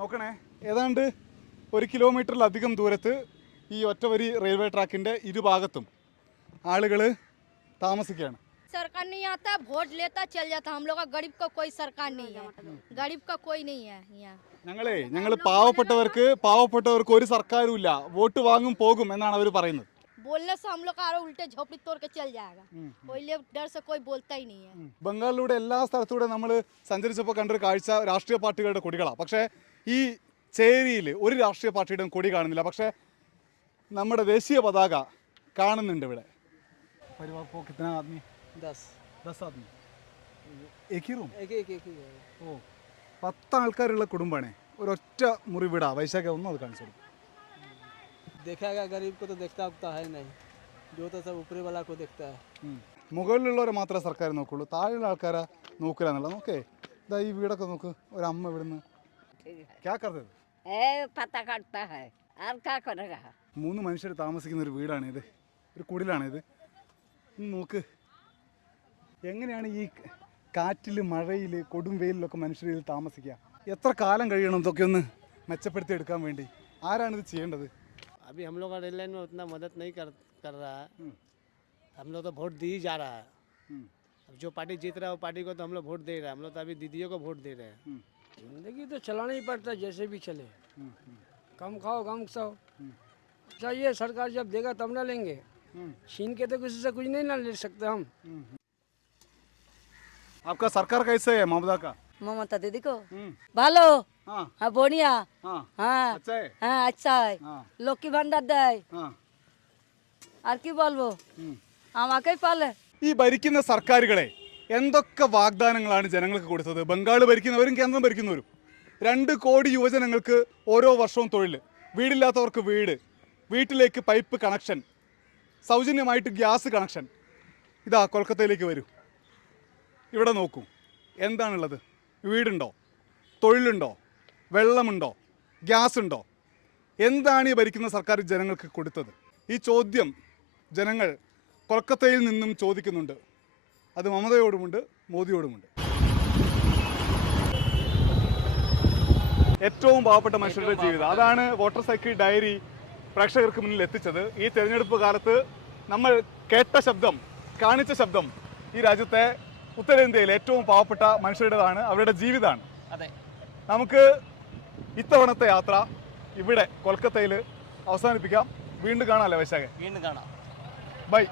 നോക്കണേ, ഏതാണ്ട് 1 കിലോമീറ്ററിലധികം ദൂരത്ത് ഈ ഒറ്റവരി റെയിൽവേ ട്രാക്കിൻ്റെ ഇരുഭാഗത്തും ആളുകൾ താമസിക്കുകയാണ്. सरकार नहीं आता, वोट लेता चल जाता. हम लोग का गरीब का कोई सरकार नहीं है, गरीब का कोई नहीं है यहाँ. ഞങ്ങൾ പാവപ്പെട്ടവർക്ക് ഒരു സർക്കാരും ഇല്ല, വോട്ട് വാങ്ങും പോകും എന്നാണ് അവർ പറയുന്നത്. बोलने से हम लोग का उल्टे झोपड़ी तोड़ के चल जाएगा. कोई ले डर से कोई बोलता ही नहीं है. ബംഗാളിലൂടെ എല്ലാ സ്ഥലത്തൂടെ നമ്മൾ സഞ്ചരിച്ചപ്പോൾ കണ്ടൊരു കാഴ്ച രാഷ്ട്രീയ പാർട്ടികളുടെ കൊടികളാണ്. പക്ഷേ ഈ ചേരിയിൽ ഒരു രാഷ്ട്രീയ പാർട്ടിയുടെയും കൊടി കാണുന്നില്ല. പക്ഷേ നമ്മുടെ ദേശീയ പതാക കാണുന്നുണ്ട് ഇവിടെ. പരിവാർ പോ കിतना आदमी 10 आदमी एक ही रूम ഓ 10 ആൾക്കാരുള്ള കുടുംബമാണ്. ഒരൊറ്റ മുറി വീടാ. വൈശാഖ ഒന്നും അത് കാണിച്ചു കൊടുക്കും. देखेगा गरीब को तो देखता उगता है नहीं, जो तो सब ऊपरी वाला को देखता है. മുകളിലുള്ളവരെ മാത്രമേ സർക്കാർ നോക്കുള്ളൂ, താഴെയുള്ള ആൾക്കാരെ നോക്കില്ല എന്നുള്ളത്. നോക്കേ, ഇതാ ഈ വീടൊക്കെ നോക്ക്. ഒരു അമ്മ ഇവിടുന്ന് ക്യാ കർത്തത് पता काटता है और क्या करेगा. 3 മനുഷ്യർ താമസിക്കുന്ന ഒരു വീടാണിത്, ഒരു കുടിലാണിത്. നോക്ക്, എങ്ങനെയാണ് ഈ കാറ്റിൽ മഴയിൽ കൊടും വെയിലൊക്കെ മനുഷ്യർ ഇതിൽ താമസിക്കുക? എത്ര കാലം കഴിയണം ഇതൊക്കെ ഒന്ന് മെച്ചപ്പെടുത്തി എടുക്കാൻ വേണ്ടി? ആരാണിത് ചെയ്യേണ്ടത്? अभी हम लोग का रेल लाइन में उतना मदद नहीं कर रहा है. हम लोग तो वोट दी ही जा रहा है. अब जो पार्टी जीत रहा है वो पार्टी को तो हम लोग वोट दे रहे हैं. हम लोग तो अभी दीदियों को वोट दे रहे हैं. जिंदगी तो चलाना ही पड़ता है, जैसे भी चले. कम खाओ कम खाओ, चाहिए सरकार जब देगा तब ना लेंगे. छीन के तो किसी से कुछ नहीं ना ले सकते हम. आपका सरकार कैसे है ममता का? ममता दीदी को भालो. हाँ हाँ बोनिया. हाँ हाँ अच्छा है. हाँ अच्छा है. हाँ लोग की भंडार दे हाँ और की बोलबो हम आके पाले. ഈ ഭരിക്കുന്ന സർക്കാരുകളെ എന്തൊക്കെ വാഗ്ദാനങ്ങളാണ് ജനങ്ങൾക്ക് കൊടുത്തത്? ബംഗാൾ ഭരിക്കുന്നവരും കേന്ദ്രം ഭരിക്കുന്നവരും. 2 കോടി യുവജനങ്ങൾക്ക് ഓരോ വർഷവും തൊഴിൽ, വീടില്ലാത്തവർക്ക് വീട്, വീട്ടിലേക്ക് പൈപ്പ് കണക്ഷൻ, സൗജന്യമായിട്ട് ഗ്യാസ് കണക്ഷൻ. ഇതാ കൊൽക്കത്തയിലേക്ക് വരൂ, ഇവിടെ നോക്കൂ, എന്താണുള്ളത്? വീടുണ്ടോ? തൊഴിലുണ്ടോ? വെള്ളമുണ്ടോ? ഗ്യാസ് ഉണ്ടോ? എന്താണ് ഈ ഭരിക്കുന്ന സർക്കാർ ജനങ്ങൾക്ക് കൊടുത്തത്? ഈ ചോദ്യം ജനങ്ങൾ കൊൽക്കത്തയിൽ നിന്നും ചോദിക്കുന്നുണ്ട്. അത് മമതയോടുമുണ്ട്, മോദിയോടുമുണ്ട്. ഏറ്റവും പാവപ്പെട്ട മനുഷ്യരുടെ ജീവിതം, അതാണ് വോട്ടർ സൈക്കിൾ ഡയറി പ്രേക്ഷകർക്ക് മുന്നിൽ എത്തിച്ചത്. ഈ തെരഞ്ഞെടുപ്പ് കാലത്ത് നമ്മൾ കേട്ട ശബ്ദം, കാണിച്ച ശബ്ദം ഈ രാജ്യത്തെ ഉത്തരേന്ത്യയിലെ ഏറ്റവും പാവപ്പെട്ട മനുഷ്യരുടേതാണ്, അവരുടെ ജീവിതമാണ്. അതെ, നമുക്ക് ഇത്തവണത്തെ യാത്ര ഇവിടെ കൊൽക്കത്തയിൽ അവസാനിപ്പിക്കാം. വീണ്ടും കാണാമല്ലേ വൈശാഖ? വീണ്ടും കാണാം. ബൈ.